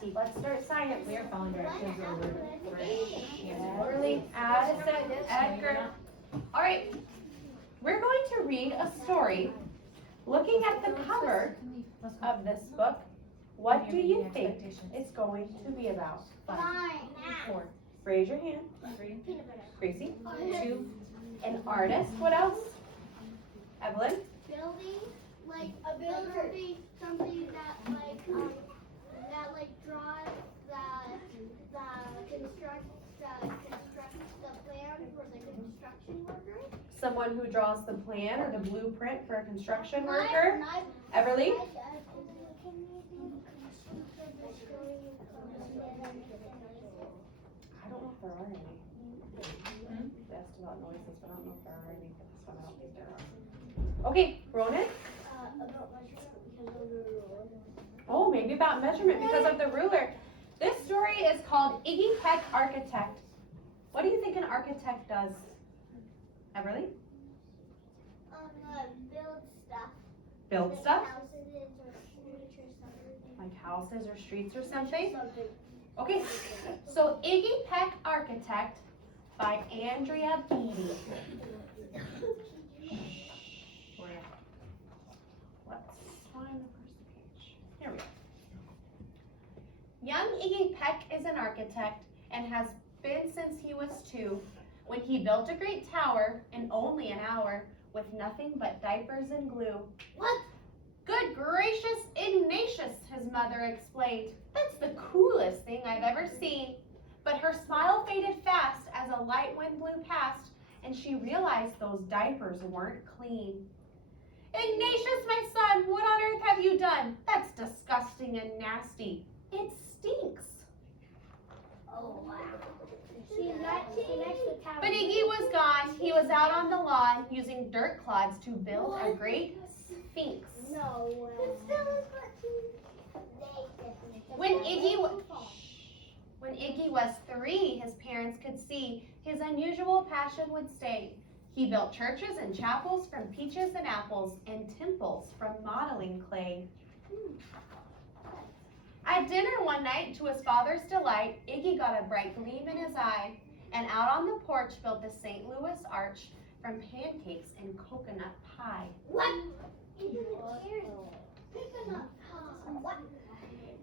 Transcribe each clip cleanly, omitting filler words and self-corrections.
critique. Let's start science. We are following directions over. Early, add a set, Edgar. All right, we're going to read a story. Looking at the cover of this book, what do you think it's going to be about? 5, 4. Raise your hand. 3. Gracie. 2. An artist. What else? Evelyn. Building, like a building, something that draws the plan for the construction worker. Someone who draws the plan or the blueprint for a construction worker. Everly. I don't know if there are any. They asked about noises, but I don't know if there are any for this one. I don't think there are. Okay, Ronan. About measurement because of the ruler. Oh, maybe about measurement because of the ruler. This story is called Iggy Peck Architect. What do you think an architect does? Everly? Build stuff. Build stuff? Houses or streets or Like something. houses or streets or something? Okay, so Iggy Peck Architect by Andrea Beatty. Let's find the first page. Here we go. Young Iggy Peck is an architect and has been since he was 2, when he built a great tower in only an hour with nothing but diapers and glue. What? Good gracious Ignatius, his mother explained. That's the coolest thing I've ever seen. But her smile faded fast as a light wind blew past, and she realized those diapers weren't clean. Ignatius, my son, what on earth have you done? That's disgusting and nasty. It stinks. Oh, wow. She's next to tower. But Iggy was gone. He was out on the lawn using dirt clods to build a great sphinx. No way. When Iggy was 3, his parents could see his unusual passion would stay. He built churches and chapels from peaches and apples and temples from modeling clay. At dinner one night, to his father's delight, Iggy got a bright gleam in his eye and out on the porch built the St. Louis Arch from pancakes and coconut pie. What?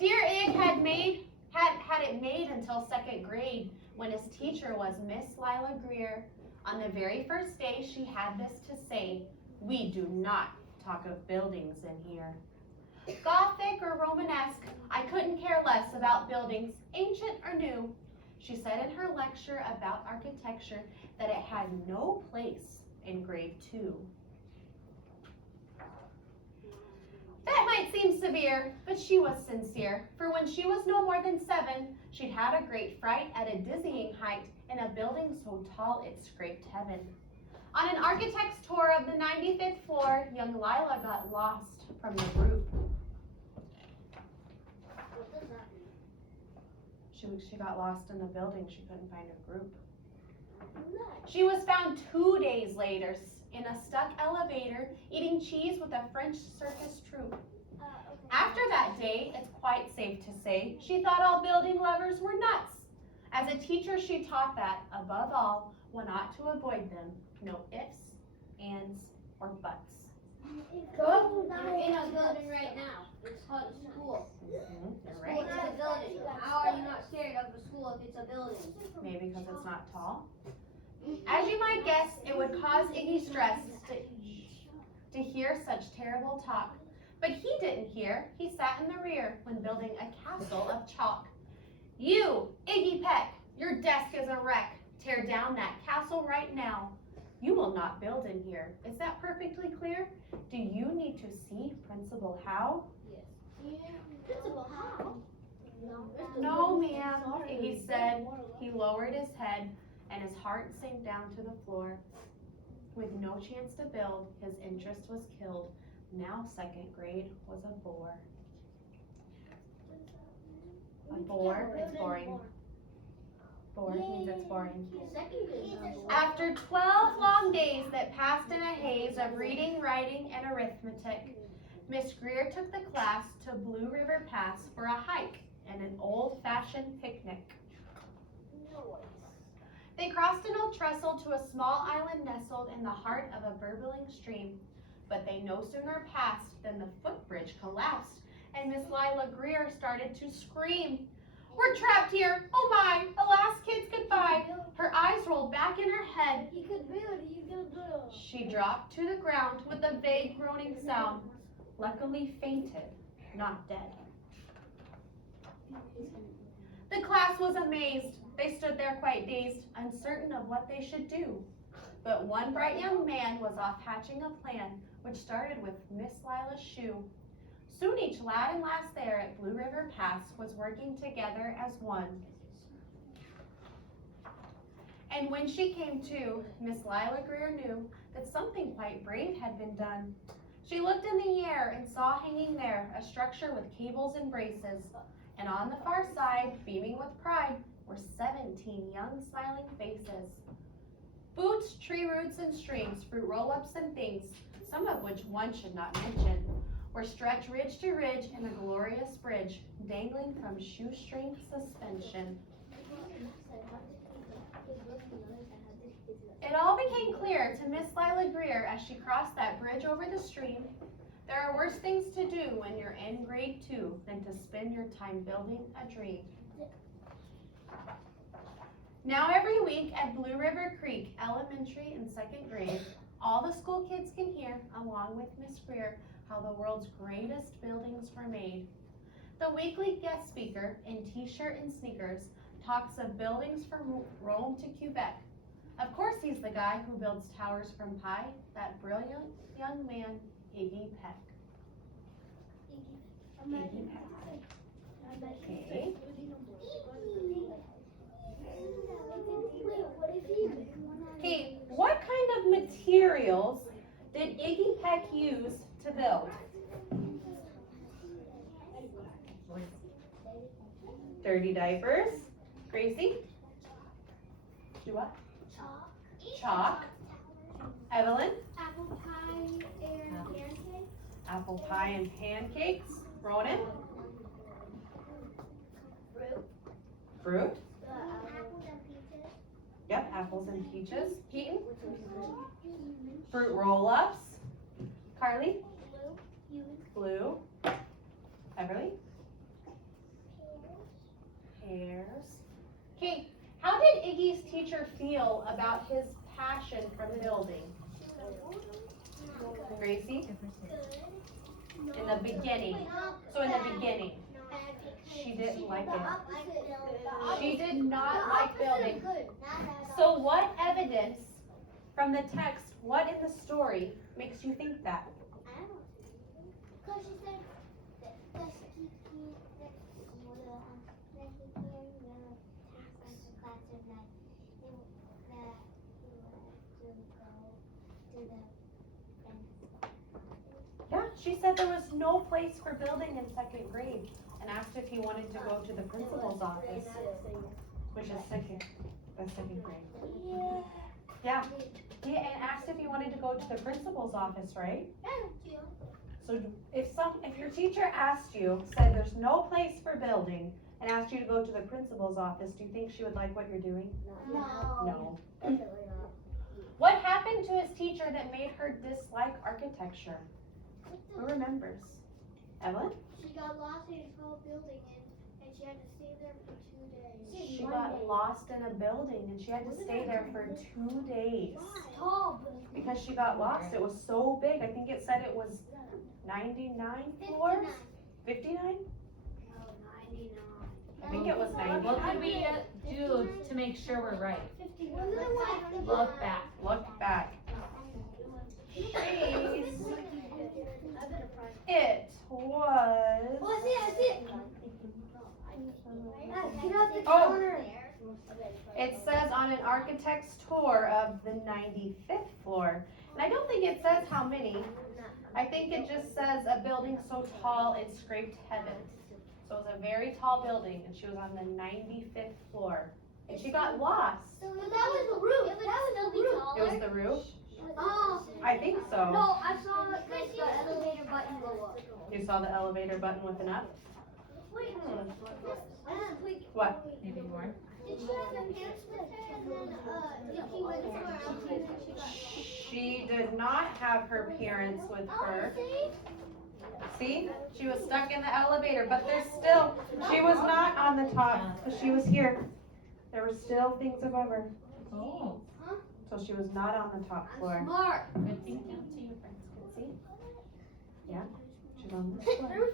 Dear Ig had it made until 2nd grade when his teacher was Miss Lila Greer. On the very first day, she had this to say: "We do not talk of buildings in here." Gothic or Romanesque, I couldn't care less about buildings, ancient or new. She said in her lecture about architecture that it had no place in grade 2. That might seem severe, but she was sincere, for when she was no more than 7, she'd had a great fright at a dizzying height in a building so tall it scraped heaven. On an architect's tour of the 95th floor, young Lila got lost from the group. What does that mean? She got lost in the building. She couldn't find her group. Nuts. She was found 2 days later in a stuck elevator eating cheese with a French circus troupe. Okay. After that day, it's quite safe to say, she thought all building lovers were nuts. As a teacher, she taught that, above all, one ought to avoid them. No ifs, ands, or buts. You're in a building right now. It's called a school. You're School right. is a building. How are you not scared of a school if it's a building? Maybe because it's not tall. As you might guess, it would cause Iggy stress to hear such terrible talk. But he didn't hear. He sat in the rear when building a castle of chalk. You, Iggy Peck, your desk is a wreck. Tear down that castle right now. You will not build in here. Is that perfectly clear? Do you need to see Principal Howe? Principal, how? No, ma'am, Iggy said. He lowered his head and his heart sank down to the floor. With no chance to build, his interest was killed. Now 2nd grade was a bore. A bore, it's boring. Bore means it's boring. After 12 long days that passed in a haze of reading, writing, and arithmetic, Miss Greer took the class to Blue River Pass for a hike and and an old-fashioned picnic. They crossed an old trestle to a small island nestled in the heart of a burbling stream, but they no sooner passed than the footbridge collapsed, and Miss Lila Greer started to scream. "We're trapped here! Oh my! Alas, kids, goodbye!" Her eyes rolled back in her head. You could build, you could build. She dropped to the ground with a vague groaning sound, luckily fainted, not dead. The class was amazed. They stood there quite dazed, uncertain of what they should do. But one bright young man was off hatching a plan, which started with Miss Lila's shoe. Soon each lad and lass there at Blue River Pass was working together as one. And when she came to, Miss Lila Greer knew that something quite brave had been done. She looked in the air and saw hanging there a structure with cables and braces, and on the far side, beaming with pride, were 17 young smiling faces. Boots, tree roots and strings, fruit roll-ups and things, some of which one should not mention, were stretched ridge to ridge in a glorious bridge, dangling from shoestring suspension. It all became clear to Miss Lila Greer as she crossed that bridge over the stream. There are worse things to do when you're in grade 2 than to spend your time building a dream. Now every week at Blue River Creek Elementary and 2nd grade, all the school kids can hear, along with Miss Greer, how the world's greatest buildings were made. The weekly guest speaker in t-shirt and sneakers talks of buildings from Rome to Quebec. Of course he's the guy who builds towers from pie, that brilliant young man, Iggy Peck. Iggy Peck. Okay. Okay, what kind of materials did Iggy Peck use to build? Dirty diapers. Gracie? Do what? Chalk. Evelyn? Apple pie and pancakes. Apple pie and pancakes. Ronan? Fruit. Apples and peaches. Yep, apples and peaches. Keaton? Fruit roll-ups. Carly? Blue. Everly? Pears. Okay, how did Iggy's teacher feel about his passion from building? Gracie? In the beginning. So in the beginning, she didn't like it. She did not like building. So what evidence from the text, what in the story makes you think that? Because she said that he can't, Yeah, she said there was no place for building in 2nd grade and asked if he wanted to go to the principal's office, which is that's 2nd grade. Yeah, and asked if he wanted to go to the principal's office, right? So if your teacher asked you, said there's no place for building, and asked you to go to the principal's office, do you think she would like what you're doing? No. Definitely not. What happened to his teacher that made her dislike architecture? Who remembers? Evelyn? She got lost in a tall building and she had to stay there for 2 days. She got lost in a building and she had to stay there for 2 days. Tall building. Because she got lost. It was so big. I think it said it was 99 floors? 59? No, 99. I think it was 90. What could we do to make sure we're right? Look back. Look back. Jeez. It was... Oh, it says on an architect's tour of the 95th floor. And I don't think it says how many. I think it just says a building so tall it scraped heaven. So it was a very tall building and she was on the 95th floor. And she got lost. So that was the roof. It was the roof? Oh. I think so. No, I saw the elevator button go up. You saw the elevator button with an up? Wait. Hmm. not have her parents with her. See, she was stuck in the elevator, but there's still, she was not on the top, because she was here. There were still things above her. Oh, So she was not on the top floor. Smart. good thing down to your friends. See? Yeah, she's on this floor.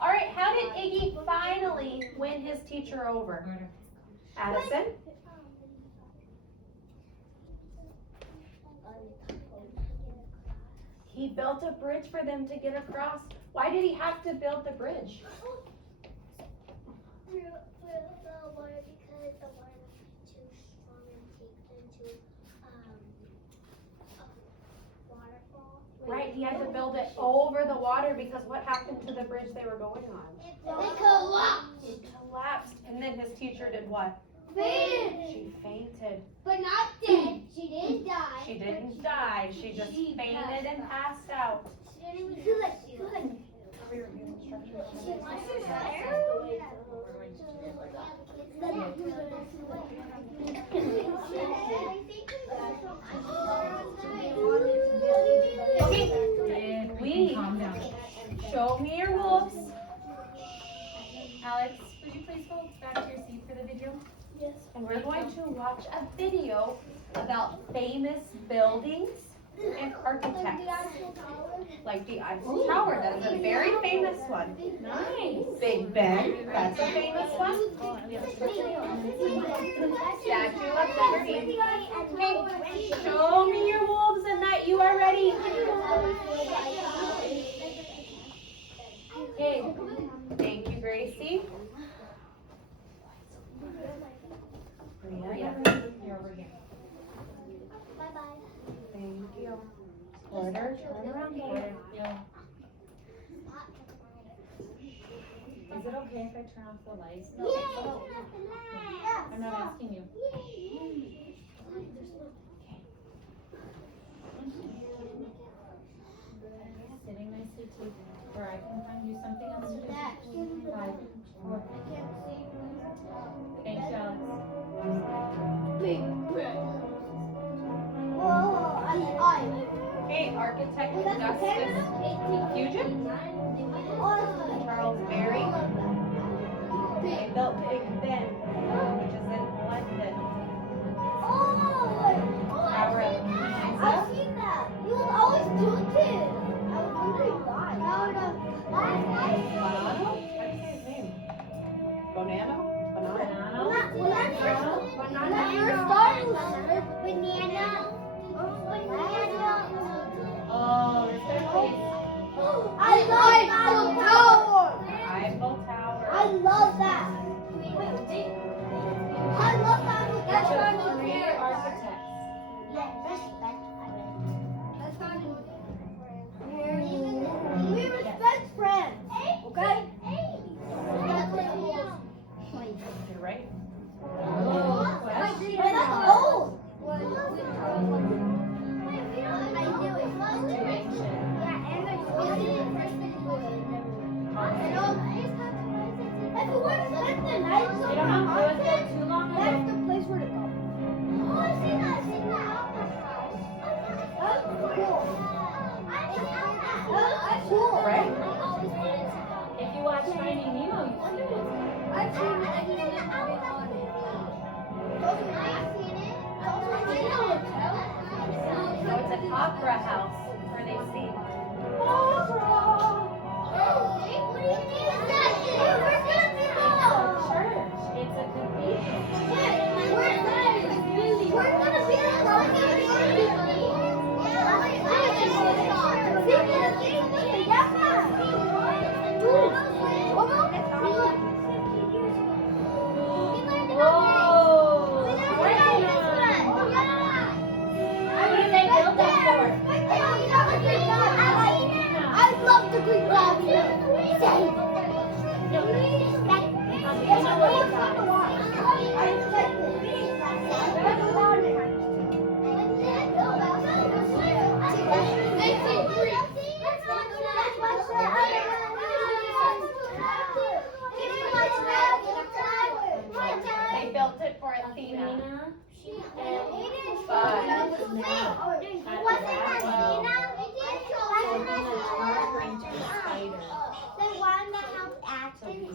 All right, how did Iggy finally win his teacher over? Addison? He built a bridge for them to get across. Why did he have to build the bridge? Through the water because the water was too strong and take them to a waterfall. Right, he had to build it over the water because what happened to the bridge they were going on? It collapsed. It collapsed, and then his teacher did what? Fainted. She fainted. But not dead. She didn't die. She didn't die, she just fainted and passed out. Okay, we Calm down. show me your wolves. Alex, would you please go back to your seat for the video? Yes. And we're going to watch a video about famous buildings and architects. Like the Eiffel Tower, that's a very famous one. Nice. Big Ben, that's a famous one. Statue of Liberty. Okay, show me your wolves and that you are ready. Okay, thank you, Gracie. Bria, You're over here. thank you. Porter, turn around here. Is it okay if I turn off the lights? I'm not asking you. Sitting nicely too, or I can find you something else to do. 5, 4. Thank you, Alex. Okay, architect Augustus Fusion, Charles Berry. They built Big Ben, which is in London. Tower of Pisa. Bonanno? How do you say his name? Bonanno? Bonanno? Oh, there's their face. Eiffel Tower. I love that. I love that. That's The why I'm three here. architects. We respect friends, okay? You're right. Oh, question. Hey, that's old. If you want to spend the night You don't have to do it too long that's ago. the place where to go. That's cool. That's cool. Right? If you watch Finding Nemo, you see it. I've seen it. So it's an opera house where they sing. Church. It's a cathedral. Who did they build that for?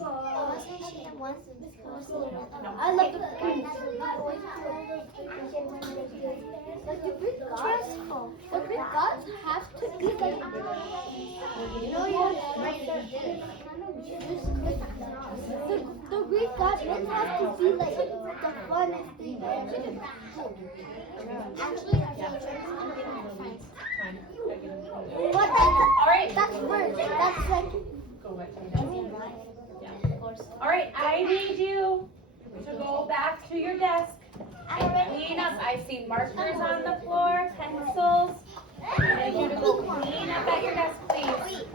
I love the Greek gods. The Greek gods have to be like, you know, the Greek gods have to be like the funnest thing ever. Actually, but that's worse. That's like. All right, I need you to go back to your desk and clean up. I see markers on the floor, pencils. I need you to go clean up at your desk, please.